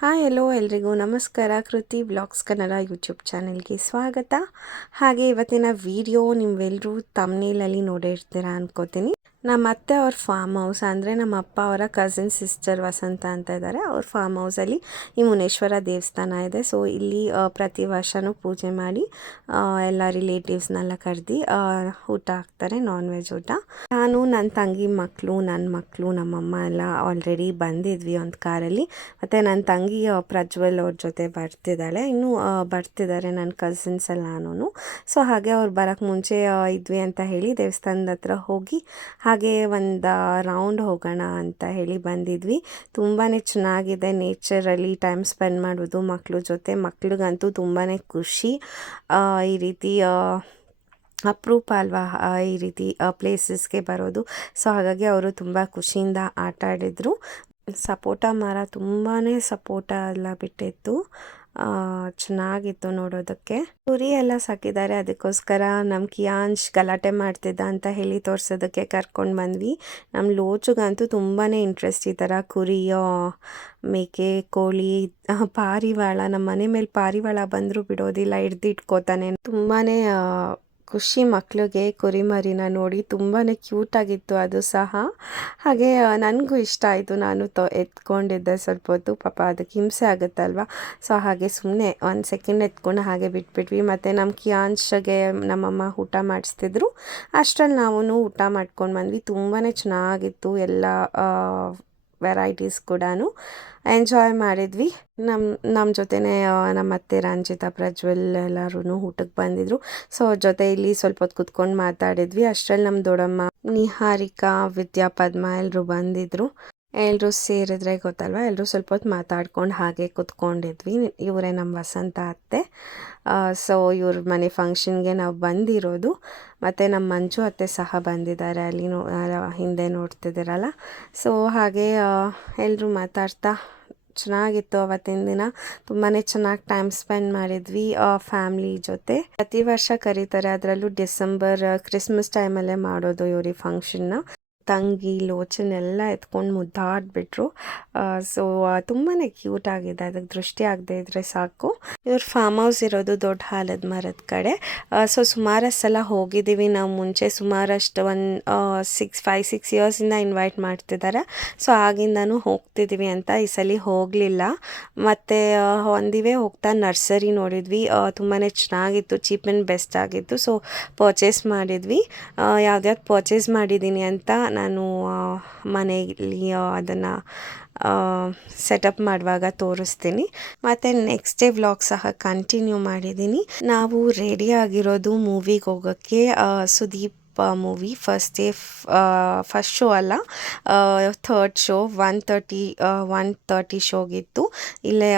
Hi ಎಲ್ಲೋ ಎಲ್ರಿಗೂ ನಮಸ್ಕಾರ. ಕೃತಿ ಬ್ಲಾಗ್ಸ್ ಕನ್ನಡ ಯೂಟ್ಯೂಬ್ ಚಾನೆಲ್ಗೆ ಸ್ವಾಗತ. ಹಾಗೆ ಇವತ್ತಿನ ವಿಡಿಯೋ ನೀವೆಲ್ಲರೂ ತಮ್ನೇಲಲ್ಲಿ ನೋಡಿರ್ತೀರ ಅನ್ಕೋತೀನಿ. ನಮ್ಮ ಅತ್ತೆ ಅವ್ರ ಫಾರ್ಮ್ ಹೌಸ್ ಅಂದರೆ ನಮ್ಮ ಅಪ್ಪ ಅವರ ಕಸಿನ್ ಸಿಸ್ಟರ್ ವಸಂತ ಅಂತ ಇದ್ದಾರೆ. ಅವ್ರ ಫಾರ್ಮ್ ಹೌಸಲ್ಲಿ ಈ ಮುನೇಶ್ವರ ದೇವಸ್ಥಾನ ಇದೆ. ಸೊ ಇಲ್ಲಿ ಪ್ರತಿ ವರ್ಷವೂ ಪೂಜೆ ಮಾಡಿ ಎಲ್ಲ ರಿಲೇಟಿವ್ಸ್ನೆಲ್ಲ ಕರೆದು ಊಟ ಹಾಕ್ತಾರೆ, ನಾನ್ ವೆಜ್ ಊಟ. ನಾನು ನನ್ನ ತಂಗಿ ಮಕ್ಕಳು, ನನ್ನ ಮಕ್ಕಳು, ನಮ್ಮಮ್ಮ ಎಲ್ಲ ಆಲ್ರೆಡಿ ಬಂದಿದ್ವಿ ಒಂದು ಕಾರಲ್ಲಿ. ಮತ್ತು ನನ್ನ ತಂಗಿ ಪ್ರಜ್ವಲ್ ಅವ್ರ ಜೊತೆ ಬರ್ತಿದ್ದಾಳೆ, ಇನ್ನೂ ಬರ್ತಿದ್ದಾರೆ ನನ್ನ ಕಸಿನ್ಸ್ ಎಲ್ಲನೂ. ಸೊ ಹಾಗೆ ಅವ್ರು ಬರೋಕ್ಕೆ ಮುಂಚೆ ಇದ್ವಿ ಅಂತ ಹೇಳಿ ದೇವಸ್ಥಾನದ ಹತ್ರ ಹೋಗಿ ಹಾಗೆ ಒಂದು ರೌಂಡ್ ಹೋಗೋಣ ಅಂತ ಹೇಳಿ ಬಂದಿದ್ವಿ. ತುಂಬಾ ಚೆನ್ನಾಗಿದೆ ನೇಚರಲ್ಲಿ ಟೈಮ್ ಸ್ಪೆಂಡ್ ಮಾಡೋದು ಮಕ್ಕಳ ಜೊತೆ. ಮಕ್ಳಿಗಂತೂ ತುಂಬಾ ಖುಷಿ. ಈ ರೀತಿ ಅಪರೂಪ ಅಲ್ವಾ ಈ ರೀತಿ ಪ್ಲೇಸಸ್ಗೆ ಬರೋದು. ಸೊ ಹಾಗಾಗಿ ಅವರು ತುಂಬ ಖುಷಿಯಿಂದ ಆಟ ಆಡಿದರು. ಸಪೋಟ ಮರ ತುಂಬಾ ಸಪೋಟ ಎಲ್ಲ ಬಿಟ್ಟಿತ್ತು, ಚೆನ್ನಾಗಿತ್ತು ನೋಡೋದಕ್ಕೆ. ಕುರಿ ಎಲ್ಲ ಸಾಕಿದ್ದಾರೆ, ಅದಕ್ಕೋಸ್ಕರ ನಮ್ಮ ಕಿಯಾಂಶ್ ಗಲಾಟೆ ಮಾಡ್ತಿದ್ದ ಅಂತ ಹೇಳಿ ತೋರಿಸೋದಕ್ಕೆ ಕರ್ಕೊಂಡು ಬಂದ್ವಿ. ನಮ್ಮ ಲೋಚುಗಂತೂ ತುಂಬಾ ಇಂಟ್ರೆಸ್ಟ್ ಈ ಥರ ಕುರಿ, ಮೇಕೆ, ಕೋಳಿ, ಪಾರಿವಾಳ. ನಮ್ಮ ಮನೆ ಮೇಲೆ ಪಾರಿವಾಳ ಬಂದರೂ ಬಿಡೋದಿಲ್ಲ, ಹಿಡ್ದಿಟ್ಕೋತಾನೆ. ತುಂಬಾ ಖುಷಿ ಮಕ್ಕಳಿಗೆ ಕುರಿಮರಿನ ನೋಡಿ. ತುಂಬಾ ಕ್ಯೂಟಾಗಿತ್ತು ಅದು ಸಹ. ಹಾಗೆ ನನಗೂ ಇಷ್ಟ ಆಯಿತು, ನಾನು ಎತ್ಕೊಂಡಿದ್ದೆ ಸ್ವಲ್ಪ ಹೊತ್ತು. ಪಾಪ ಅದಕ್ಕೆ ಹಿಂಸೆ ಆಗುತ್ತಲ್ವ, ಸೊ ಹಾಗೆ ಸುಮ್ಮನೆ ಒಂದು ಸೆಕೆಂಡ್ ಎತ್ಕೊಂಡು ಹಾಗೆ ಬಿಟ್ಬಿಟ್ವಿ. ಮತ್ತು ನಮ್ಮ ಕಿಯಾಂಶ್ಗೆ ನಮ್ಮಮ್ಮ ಊಟ ಮಾಡಿಸ್ತಿದ್ರು, ಅಷ್ಟರಲ್ಲಿ ನಾವು ಊಟ ಮಾಡ್ಕೊಂಡು ಬಂದ್ವಿ. ತುಂಬಾ ಚೆನ್ನಾಗಿತ್ತು, ಎಲ್ಲ ವೆರೈಟೀಸ್ ಕೂಡ ಎಂಜಾಯ್ ಮಾಡಿದ್ವಿ. ನಮ್ಮ ಜೊತೆನೇ ನಮ್ಮ ಅತ್ತೆ ರಂಜಿತಾ, ಪ್ರಜ್ವಲ್ ಎಲ್ಲರೂ ಊಟಕ್ಕೆ ಬಂದಿದ್ರು. ಸೊ ಅವ್ರ ಜೊತೆ ಇಲ್ಲಿ ಸ್ವಲ್ಪ ಹೊತ್ತು ಕುತ್ಕೊಂಡು ಮಾತಾಡಿದ್ವಿ. ಅಷ್ಟರಲ್ಲಿ ನಮ್ಮ ದೊಡ್ಡಮ್ಮ ನಿಹಾರಿಕಾ, ವಿದ್ಯಾ, ಪದ್ಮ ಎಲ್ಲರೂ ಬಂದಿದ್ರು. ಎಲ್ಲರೂ ಸೇರಿದ್ರೆ ಗೊತ್ತಲ್ವ, ಎಲ್ಲರೂ ಸ್ವಲ್ಪ ಹೊತ್ತು ಮಾತಾಡ್ಕೊಂಡು ಹಾಗೆ ಕುತ್ಕೊಂಡಿದ್ವಿ. ಇವರೇ ನಮ್ಮ ವಸಂತ ಅತ್ತೆ. ಸೊ ಇವ್ರ ಮನೆ ಫಂಕ್ಷನ್ಗೆ ನಾವು ಬಂದಿರೋದು. ಮತ್ತು ನಮ್ಮ ಮಂಜು ಅತ್ತೆ ಸಹ ಬಂದಿದ್ದಾರೆ, ಅಲ್ಲಿ ಹಿಂದೆ ನೋಡ್ತಿದ್ದೀರಲ್ಲ. ಸೊ ಹಾಗೆ ಎಲ್ಲರೂ ಮಾತಾಡ್ತಾ ಚೆನ್ನಾಗಿತ್ತು ಅವತ್ತಿನ ದಿನ. ತುಂಬಾ ಚೆನ್ನಾಗಿ ಟೈಮ್ ಸ್ಪೆಂಡ್ ಮಾಡಿದ್ವಿ ಫ್ಯಾಮ್ಲಿ ಜೊತೆ. ಪ್ರತಿ ವರ್ಷ ಕರೀತಾರೆ, ಅದರಲ್ಲೂ ಡಿಸೆಂಬರ್ ಕ್ರಿಸ್ಮಸ್ ಟೈಮಲ್ಲೇ ಮಾಡೋದು ಇವ್ರಿಗೆ ಫಂಕ್ಷನ್ನ. ತಂಗಿ ಲೋಚನ್ ಎಲ್ಲ ಎತ್ಕೊಂಡು ಮುದ್ದಾಡ್ಬಿಟ್ರು. ಸೊ ತುಂಬಾ ಕ್ಯೂಟ್ ಆಗಿದೆ, ಅದಕ್ಕೆ ದೃಷ್ಟಿ ಆಗದೆ ಇದ್ರೆ ಸಾಕು. ಇವ್ರ ಫಾರ್ಮ್ ಹೌಸ್ ಇರೋದು ದೊಡ್ಡ ಆಲದ ಮರದ ಕಡೆ. ಸೊ ಸುಮಾರಷ್ಟು ಸಲ ಹೋಗಿದ್ದೀವಿ ನಾವು ಮುಂಚೆ, ಸುಮಾರಷ್ಟು ಒಂದು 5-6 ಇಯರ್ಸಿಂದ ಇನ್ವೈಟ್ ಮಾಡ್ತಿದ್ದಾರೆ. ಸೊ ಆಗಿಂದನೂ ಹೋಗ್ತಿದ್ದೀವಿ ಅಂತ. ಈ ಸಲ ಹೋಗಲಿಲ್ಲ. ಮತ್ತು ಒಂದಿವೆ ಹೋಗ್ತಾ ನರ್ಸರಿ ನೋಡಿದ್ವಿ, ತುಂಬಾ ಚೆನ್ನಾಗಿತ್ತು, ಚೀಪ್ ಆ್ಯಂಡ್ ಬೆಸ್ಟ್ ಆಗಿತ್ತು. ಸೊ ಪರ್ಚೇಸ್ ಮಾಡಿದ್ವಿ. ಯಾವ್ದ್ಯಾವ್ದು ಪರ್ಚೇಸ್ ಮಾಡಿದ್ದೀನಿ ಅಂತ ನಾನು ಮನೆಯಲ್ಲಿ ಅದನ್ನು ಸೆಟಪ್ ಮಾಡುವಾಗ ತೋರಿಸ್ತೀನಿ. ಮತ್ತು ನೆಕ್ಸ್ಟ್ ಡೇ ವ್ಲಾಗ್ ಸಹ ಕಂಟಿನ್ಯೂ ಮಾಡಿದ್ದೀನಿ. ನಾವು ರೆಡಿ ಆಗಿರೋದು ಮೂವಿಗೆ ಹೋಗೋಕ್ಕೆ. ಸುದೀಪ್ ಮೂವಿ ಫಸ್ಟ್ ಶೋ ಅಲ್ಲ, ಥರ್ಡ್ ಶೋ 1:30 ಶೋಗಿತ್ತು. ಇಲ್ಲೇ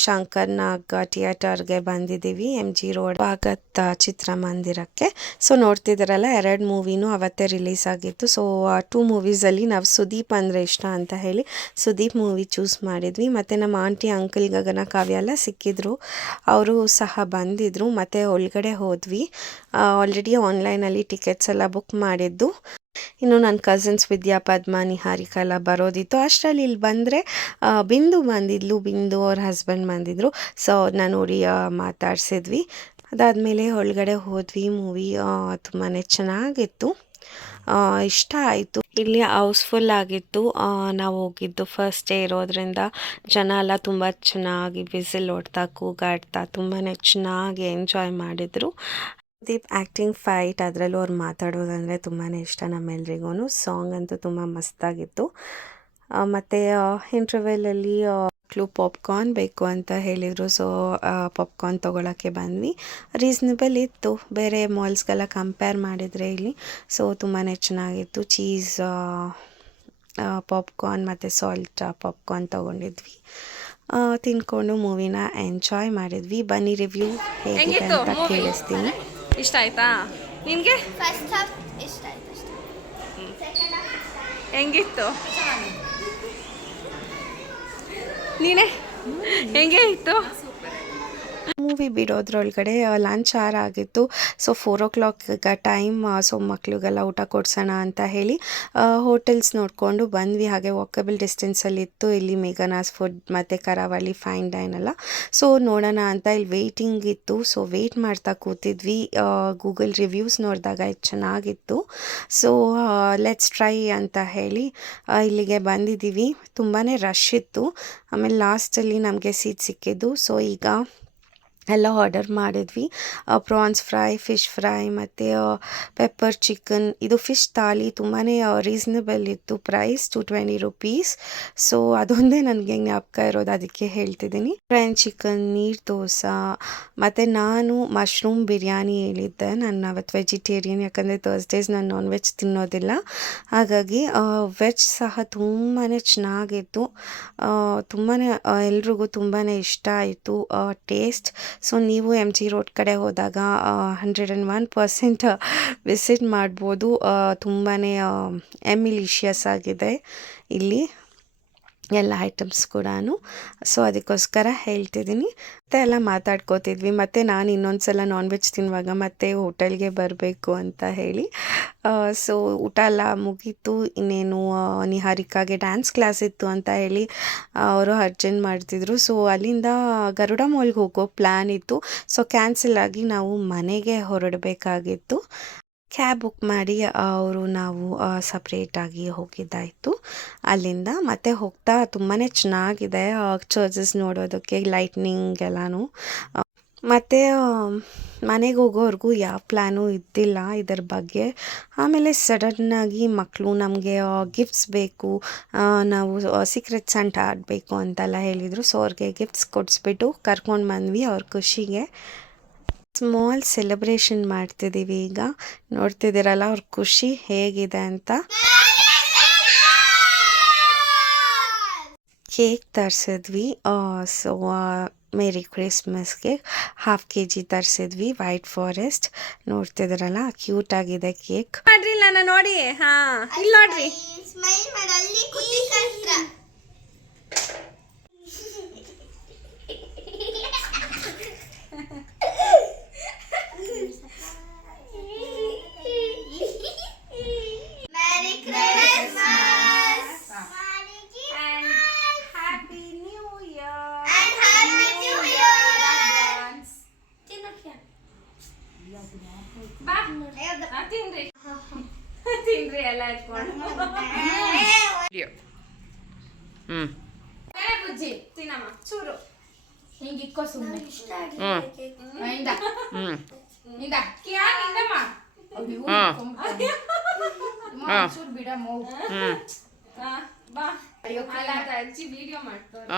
ಶಂಕರ್ನಾಗ್ ಥಿಯೇಟರ್ಗೆ ಬಂದಿದ್ದೀವಿ, MG ರೋಡ್ ಭಾಗತ್ ಚಿತ್ರಮಂದಿರಕ್ಕೆ. ಸೊ ನೋಡ್ತಿದ್ದೀರಲ್ಲ, 2 ಮೂವಿನೂ ಅವತ್ತೇ ರಿಲೀಸ್ ಆಗಿತ್ತು. ಸೊ 2 ಮೂವೀಸಲ್ಲಿ ನಾವು ಸುದೀಪ್ ಅಂದರೆ ಇಷ್ಟ ಅಂತ ಹೇಳಿ ಸುದೀಪ್ ಮೂವಿ ಚೂಸ್ ಮಾಡಿದ್ವಿ. ಮತ್ತು ನಮ್ಮ ಆಂಟಿ, ಅಂಕಲ್, ಗಗನ, ಕಾವ್ಯ ಎಲ್ಲ ಸಿಕ್ಕಿದ್ರು, ಅವರು ಸಹ ಬಂದಿದ್ದರು. ಮತ್ತು ಒಳಗಡೆ ಹೋದ್ವಿ. ಆಲ್ರೆಡಿ ಆನ್ಲೈನಲ್ಲಿ ಟಿಕೆಟ್ಸ್ ಎಲ್ಲ ಬುಕ್ ಮಾಡಿದ್ದು. ಇನ್ನು ನನ್ನ ಕಸಿನ್ಸ್ ವಿದ್ಯಾ, ಪದ್ಮ, ನಿಹಾರಿಕಾ ಎಲ್ಲ ಬರೋದಿತ್ತು. ಅಷ್ಟರಲ್ಲಿ ಇಲ್ಲಿ ಬಂದರೆ ಬಿಂದು ಬಂದಿದ್ಲು, ಬಿಂದು ಅವ್ರ ಹಸ್ಬೆಂಡ್ ಬಂದಿದ್ದರು. ಸೊ ಅವ್ರನ್ನ ನೋಡಿ ಮಾತಾಡ್ಸಿದ್ವಿ. ಅದಾದಮೇಲೆ ಒಳಗಡೆ ಹೋದ್ವಿ. ಮೂವಿ ತುಂಬಾ ಚೆನ್ನಾಗಿತ್ತು, ಇಷ್ಟ ಆಯಿತು. ಇಲ್ಲಿ ಹೌಸ್ಫುಲ್ ಆಗಿತ್ತು. ನಾವು ಹೋಗಿದ್ದು ಫಸ್ಟ್ ಡೇ ಇರೋದ್ರಿಂದ ಜನ ಎಲ್ಲ ತುಂಬ ಚೆನ್ನಾಗಿ ವಿಸಿಲ್ ಹೊಡ್ತಾ, ಕೂಗಾಡ್ತಾ ತುಂಬಾ ಚೆನ್ನಾಗಿ ಎಂಜಾಯ್ ಮಾಡಿದರು. ದೀಪ್ ಆ್ಯಕ್ಟಿಂಗ್, ಫೈಟ್, ಅದರಲ್ಲೂ ಅವ್ರು ಮಾತಾಡೋದಂದರೆ ತುಂಬಾ ಇಷ್ಟ ನಮ್ಮೆಲ್ರಿಗೂ. ಸಾಂಗ್ ಅಂತೂ ತುಂಬ ಮಸ್ತಾಗಿತ್ತು. ಮತ್ತು ಇಂಟರ್ವೆಲಲ್ಲಿ ಮಕ್ಕಳು ಪಾಪ್ಕಾರ್ನ್ ಬೇಕು ಅಂತ ಹೇಳಿದರು. ಸೊ ಪಾಪ್ಕಾರ್ನ್ ತೊಗೊಳಕ್ಕೆ ಬಂದ್ವಿ. ರೀಸ್ನೇಬಲ್ ಇತ್ತು ಬೇರೆ ಮಾಲ್ಸ್ಗೆಲ್ಲ ಕಂಪೇರ್ ಮಾಡಿದರೆ ಇಲ್ಲಿ. ಸೊ ತುಂಬಾ ಚೆನ್ನಾಗಿತ್ತು. ಚೀಸ್ ಪಾಪ್ಕಾರ್ನ್ ಮತ್ತು ಸಾಲ್ಟ್ ಪಾಪ್ಕಾರ್ನ್ ತೊಗೊಂಡಿದ್ವಿ. ತಿನ್ಕೊಂಡು ಮೂವಿನ ಎಂಜಾಯ್ ಮಾಡಿದ್ವಿ. ಬನ್ನಿ ರಿವ್ಯೂ ಹೇಗಿದೆ ಅಂತ ಕೇಳಿಸ್ತೀನಿ. ಇಷ್ಟ ಆಯ್ತಾ ನಿನಗೆ? ಫಸ್ಟ್ ಹಾಫ್ ಇಷ್ಟ ಆಯ್ತು ಅಷ್ಟೇ. ಹೆಂಗಿತ್ತು? ನೀನೇ ಹೆಂಗೆ ಇತ್ತು? ಮೂವಿ ಬಿಡೋದ್ರೊಳಗಡೆ ಲಂಚ್ ಅವರ್ ಆಗಿತ್ತು. So 4 o'clock time. ಸೊ ಮಕ್ಳಿಗೆಲ್ಲ ಊಟ ಕೊಡ್ಸೋಣ ಅಂತ ಹೇಳಿ ಹೋಟೆಲ್ಸ್ ನೋಡಿಕೊಂಡು ಬಂದ್ವಿ. ಹಾಗೆ ವಾಕಬಲ್ ಡಿಸ್ಟೆನ್ಸಲ್ಲಿತ್ತು ಇಲ್ಲಿ ಮೇಘನಾಸ್ ಫುಡ್ ಮತ್ತು ಕರಾವಳಿ ಫೈನ್ ಡೈನ್ ಎಲ್ಲ. ಸೊ ನೋಡೋಣ ಅಂತ ಇಲ್ಲಿ ವೆಯ್ಟಿಂಗ್ ಇತ್ತು. ಸೊ ವೆಯ್ಟ್ ಮಾಡ್ತಾ ಕೂತಿದ್ವಿ. ಗೂಗಲ್ ರಿವ್ಯೂಸ್ ನೋಡಿದಾಗ ಇದು ಚೆನ್ನಾಗಿತ್ತು. ಸೊ ಲೆಟ್ಸ್ ಟ್ರೈ ಅಂತ ಹೇಳಿ ಇಲ್ಲಿಗೆ ಬಂದಿದ್ದೀವಿ. ತುಂಬಾ ರಶ್ ಇತ್ತು. ಆಮೇಲೆ ಲಾಸ್ಟಲ್ಲಿ ನಮಗೆ ಸೀಟ್ ಸಿಕ್ಕಿದ್ದು. ಸೊ ಈಗ ಎಲ್ಲ ಆರ್ಡರ್ ಮಾಡಿದ್ವಿ. ಪ್ರಾನ್ಸ್ ಫ್ರೈ, ಫಿಶ್ ಫ್ರೈ ಮತ್ತು ಪೆಪ್ಪರ್ ಚಿಕನ್. ಇದು ಫಿಶ್ ಥಾಲಿ ತುಂಬಾ ರೀಸನಬಲ್ ಇತ್ತು. Price 220 rupees. ಸೊ ಅದೊಂದೇ ನನಗೆ ಜ್ಞಾಪಕ ಇರೋದು, ಅದಕ್ಕೆ ಹೇಳ್ತಿದ್ದೀನಿ. ಫ್ರೈನ್ ಚಿಕನ್, ನೀರು ದೋಸೆ ಮತ್ತು ನಾನು ಮಶ್ರೂಮ್ ಬಿರಿಯಾನಿ ಹೇಳಿದ್ದೆ. ನಾನು ಅವತ್ತು ವೆಜಿಟೇರಿಯನ್, ಯಾಕಂದರೆ ಥರ್ಸ್ಡೇಸ್ ನಾನು ನಾನ್ ವೆಜ್ ತಿನ್ನೋದಿಲ್ಲ. ಹಾಗಾಗಿ ವೆಜ್ ಸಹ ತುಂಬಾ ಚೆನ್ನಾಗಿತ್ತು. ತುಂಬಾ ಎಲ್ರಿಗೂ ತುಂಬಾ ಇಷ್ಟ ಆಯಿತು ಟೇಸ್ಟ್. ಸೊ ನೀವು MG ರೋಡ್ ಕಡೆ ಹೋದಾಗ 101% ವಿಸಿಟ್ ಮಾಡ್ಬೋದು. ತುಂಬಾ ಎಮಿಲಿಷಿಯಸ್ ಆಗಿದೆ ಇಲ್ಲಿ ಎಲ್ಲ ಐಟಮ್ಸ್ ಕೂಡ. ಸೊ ಅದಕ್ಕೋಸ್ಕರ ಹೇಳ್ತಿದ್ದೀನಿ. ಮತ್ತು ಎಲ್ಲ ಮಾತಾಡ್ಕೋತಿದ್ವಿ. ಮತ್ತು ನಾನು ಇನ್ನೊಂದು ಸಲ ನಾನ್ ವೆಜ್ ತಿನ್ನುವಾಗ ಮತ್ತೆ ಹೋಟೆಲ್ಗೆ ಬರಬೇಕು ಅಂತ ಹೇಳಿ. ಸೊ ಊಟ ಎಲ್ಲ ಮುಗೀತು. ಇನ್ನೇನು ನಿಹಾರಿಕಾಗೆ ಡ್ಯಾನ್ಸ್ ಕ್ಲಾಸ್ ಇತ್ತು ಅಂತ ಹೇಳಿ ಅವರು ಅರ್ಜೆಂಟ್ ಮಾಡ್ತಿದ್ರು. ಸೊ ಅಲ್ಲಿಂದ ಗರುಡ ಮಾಲ್ಗೆ ಹೋಗೋ ಪ್ಲ್ಯಾನ್ ಇತ್ತು. ಸೊ ಕ್ಯಾನ್ಸಲ್ ಆಗಿ ನಾವು ಮನೆಗೆ ಹೊರಡಬೇಕಾಗಿತ್ತು. ಕ್ಯಾಬ್ ಬುಕ್ ಮಾಡಿ ನಾವು ಸಪ್ರೇಟಾಗಿ ಹೋಗಿದ್ದಾಯಿತು ಅಲ್ಲಿಂದ. ಮತ್ತು ಹೋಗ್ತಾ ತುಂಬಾ ಚೆನ್ನಾಗಿದೆ ಚರ್ಚಸ್ ನೋಡೋದಕ್ಕೆ, ಲೈಟ್ನಿಂಗ್ ಎಲ್ಲನೂ. ಮತ್ತು ಮನೆಗೆ ಹೋಗೋವರೆಗೂ ಯಾವ ಪ್ಲ್ಯಾನು ಇದ್ದಿಲ್ಲ ಇದರ ಬಗ್ಗೆ. ಆಮೇಲೆ ಸಡನ್ನಾಗಿ ಮಕ್ಕಳು ನಮಗೆ ಗಿಫ್ಟ್ಸ್ ಬೇಕು, ನಾವು ಸೀಕ್ರೆಟ್ ಸಂಟ ಆಡಬೇಕು ಅಂತೆಲ್ಲ ಹೇಳಿದರು. ಸೊ ಅವ್ರಿಗೆ ಗಿಫ್ಟ್ಸ್ ಕೊಡಿಸ್ಬಿಟ್ಟು ಕರ್ಕೊಂಡು ಬಂದ್ವಿ ಅವ್ರ ಖುಷಿಗೆ. ಸ್ಮಾಲ್ ಸೆಲೆಬ್ರೇಷನ್ ಮಾಡ್ತಿದ್ದೀವಿ ಈಗ. ನೋಡ್ತಿದ್ದೀರಲ್ಲ ಅವ್ರ ಖುಷಿ ಹೇಗಿದೆ ಅಂತ. ಕೇಕ್ ತರಿಸಿದ್ವಿ. ಸೊ ಮೇರಿ ಕ್ರಿಸ್ಮಸ್ಗೆ 1/2 kg ತರಿಸಿದ್ವಿ. ವೈಟ್ ಫಾರೆಸ್ಟ್ ನೋಡ್ತಿದ್ದೀರಲ್ಲ, ಕ್ಯೂಟ್ ಆಗಿದೆ ಕೇಕ್. ಮಾಡ್ರಿ ನನ್ನ ನೋಡಿ. ಹಾ ಇಲ್ಲಿ ನೋಡ್ರಿ. ಸ್ಮೈಲ್ ಮಾಡಿ ಅಲ್ಲಿ ಕುತ್ತಿ ಕಳ್ಸ್ರ. Merry Christmas and Happy New Year. Happy New Year. ಬಾ ತಿನ್ರಿ ತಿನ್ರಿ ಎಲ್ಲ ಇಟ್ಕೊಂಡು. ಬುಜ್ಜಿ ತಿನ್ನಮ್ಮ ಚೂರು. ಹಿಂಗೆ ಇಕ್ಕೋ ಸುಮ್ಮನೆ. ಚೂರು ಬಿಡ ಮೌ. ಬಾ ಅಲ್ಲ ಅಜ್ಜಿ ವಿಡಿಯೋ ಮಾಡ್ತಾರೆ.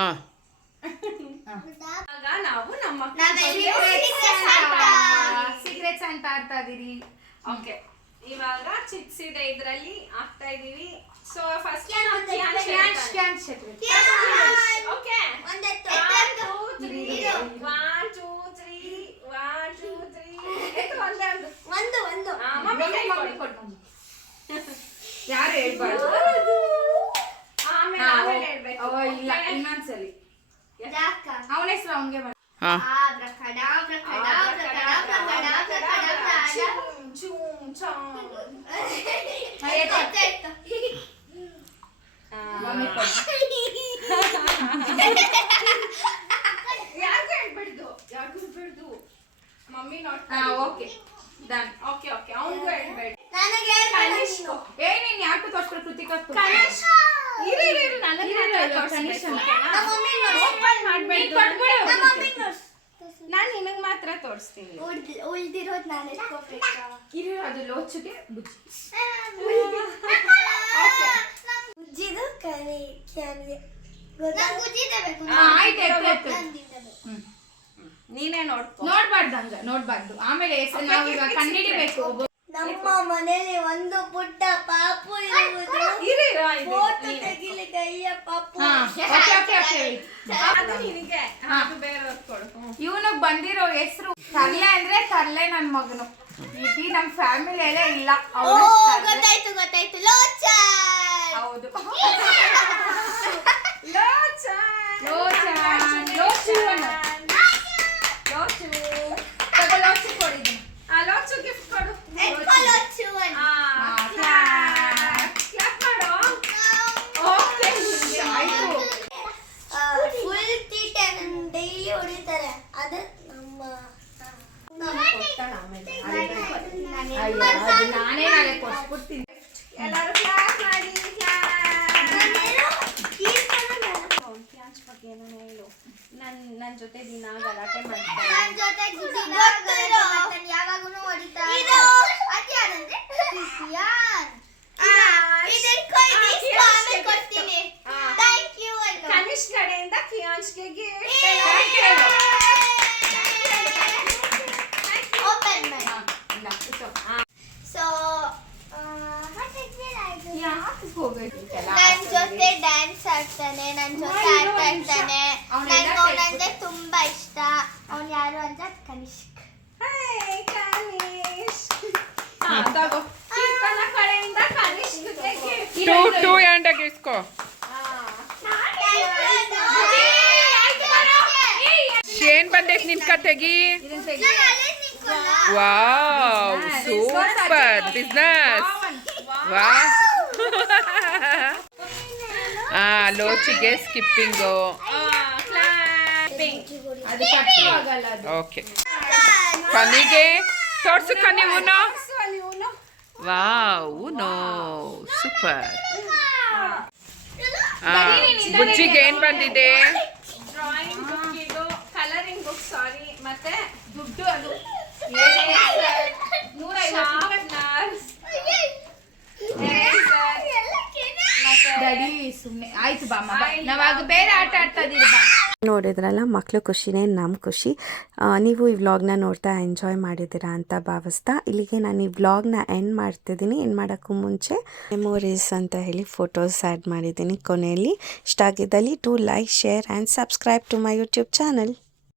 ಆಗ ನಾವು ನಮ್ಮ ಸೀಕ್ರೆಟ್ಸ್ ಅಂತ ಆಡ್ತಾ ಇದೀರಿ. ಓಕೆ, ಇವಾಗ ಚಿಪ್ಸ್ ಇದೆ ಇದ್ರಲ್ಲಿ ಹಾಕ್ತಾ ಇದೀವಿ. ಸೊ ಫಸ್ಟ್ ಓಕೆ 1 2 3 1 2 3 1 2 3 ಒಂದು ಮಮ್ಮಿ ಕೊಡು. ಯಾರು ಹೇಳ್ಬಾರ್ದು. ಆಮೇಲೆ ಹೇಳ್ಬೇಕು. ಇಲ್ಲ ಇನ್ನೊಂದ್ಸಲಿ ಅವನ ಹೆಸರು ಅವನಿಗೆ ಬರ. ಯಾರಿಗೂ ಮಮ್ಮಿ ಓಕೆ ಡನ್. ಓಕೆ ಅವನಿಗೂ ಹೇಳ್ಬೇಡಿ. ನೀನ್ ಯಾಕೆ ತೋರಿಸ್ಬಿಡು ಕೃತಿಕಾ. ನಾನು ನಿನಗೆ ಮಾತ್ರ ತೋರಿಸ್ತೀನಿ. ಉಳ್ದಿರೋದು ನಾನು ಅದು ಲೋಚುಗೆ ಬುಜ್ಜಿ. ಉಜ್ಜಿದು ಕರಿ ಆಯ್ತು. ನೀನೇ ನೋಡ್ಕೊ. ನೋಡ್ಬಾರ್ದು ಆಮೇಲೆ ನಾವೀಗ ಕಂಡಿಡಿಬೇಕು. ನಮ್ಮ ಮನೇಲಿ ಒಂದು ಪುಟ್ಟ ಪಾಪು ಇರುವುದು. ಫೋಟೋ ತೆಗಿಲಿಕ್ಕೆ ಅಯ್ಯ ಪಾಪು. ಅದು ನಿನಗೆ, ಅದು ಬೇರೆಯವ್ರಿಗೆ ಕೊಡು. ಇವನಿಗೆ ಬಂದಿರೋ ಹೆಸರು ತರ್ಲೆ ಅಂದ್ರೆ ತರ್ಲೆ ನನ್ ಮಗನು. ಇಡೀ ನಮ್ ಫ್ಯಾಮಿಲಿಯಲ್ಲೇ ಇಲ್ಲ. ಗೊತ್ತಾಯ್ತು ಲೋಚನ್. ಹೌದು ಲೋಚನ್. ಲೋಚನ್. ಹೊಡಿತಾರೆ ಅದು ನಮ್ಮ ನಾನೇ ನಾಳೆ ಕೊಡ್ಸ್ಬಿಡ್ತೀನಿ. ಎಲ್ಲರೂ ಕ್ಲಾಸ್ ಮಾಡಿ ಕ್ಲಾಸ್ ಬಗ್ಗೆ ಏನೋ ಹೇಳು. ನನ್ನ ಜೊತೆ ದಿನ ಗಲಾಟೆ ಮಾಡ್ತಾರೆ. ನನ್ನ ಜೊತೆ ಯಾವಾಗಲೂ ಹೊಡಿತಾರೆ. ಕನಿಷ್ಠ ಕಡೆಯಿಂದ ಕಿಯಾನ್ಸ್ಗೆ ನನ್ ಜೊತೆ ಡ್ಯಾನ್ಸ್ ಆಡ್ತಾನೆ, ನನ್ನ ಜೊತೆ ಆಟ ಆಡ್ತಾನೆ. ನನಗೆ ಅವನಂದ್ರೆ ತುಂಬಾ ಇಷ್ಟ. ಅವ್ನು ಯಾರು ಅಂತ ಕನಿಷ್ಕ್. ಕೀರ್ತನ ಕಡೆಯಿಂದ ಕನಿಷ್ಠಗೆ ಟೂ ಎಂಡಗೆ ಇಸ್ಕೋ. ಏನ್ ಬಂದೈತೆ ನಿನ್ ಕತೆಗಿ? Wow super business. ವಾವ್ ಲೋಚಿಗೆ ಸ್ಕಿಪ್ಪಿಂಗು. ಅದು ಕಟ್ಟು ಆಗಲ್ಲ ಅದು. ಓಕೆ ಕನಿಗೆ ತೋರ್ಸು ಕನಿ ಉನೋ. Wow ಉನೋ super. ಬುಜ್ಜಿಗೆ ಏನ್ ಬಂದಿದೆ? ಡ್ರಾಯಿಂಗ್ ಬುಕ್, ಇದು ಕಲರಿಂಗ್ ಬುಕ್, ಸಾರಿ, ಮತ್ತೆ ದುಡ್ಡು ಅದು ಡ್ಯಾಡಿ ಸುಮ್ಮನೆ ಆಯ್ತು ಬಾಮ್ಮ ನಾವಾಗ ಬೇರೆ ಆಟ ಆಡ್ತಾ ಇದೀರಿ ಬಾ. ನೋಡಿದ್ರಲ್ಲ, ಮಕ್ಕಳು ಖುಷಿನೇ ನಮ್ಮ ಖುಷಿ. ನೀವು ಈ ವ್ಲಾಗ್ನ ನೋಡ್ತಾ ಎಂಜಾಯ್ ಮಾಡಿದ್ದೀರಾ ಅಂತ ಭಾವಿಸ್ತಾ ಇಲ್ಲಿಗೆ ನಾನು ಈ ವ್ಲಾಗ್ನ ಎಂಡ್ ಮಾಡ್ತಿದ್ದೀನಿ. ಎಂಡ್ ಮಾಡೋಕ್ಕೂ ಮುಂಚೆ ಮೆಮೊರೀಸ್ ಅಂತ ಹೇಳಿ ಫೋಟೋಸ್ ಆ್ಯಡ್ ಮಾಡಿದ್ದೀನಿ ಕೊನೆಯಲ್ಲಿ. ಇಷ್ಟ ಆಗಿದ್ದಲ್ಲಿ to like, share and subscribe to my YouTube channel.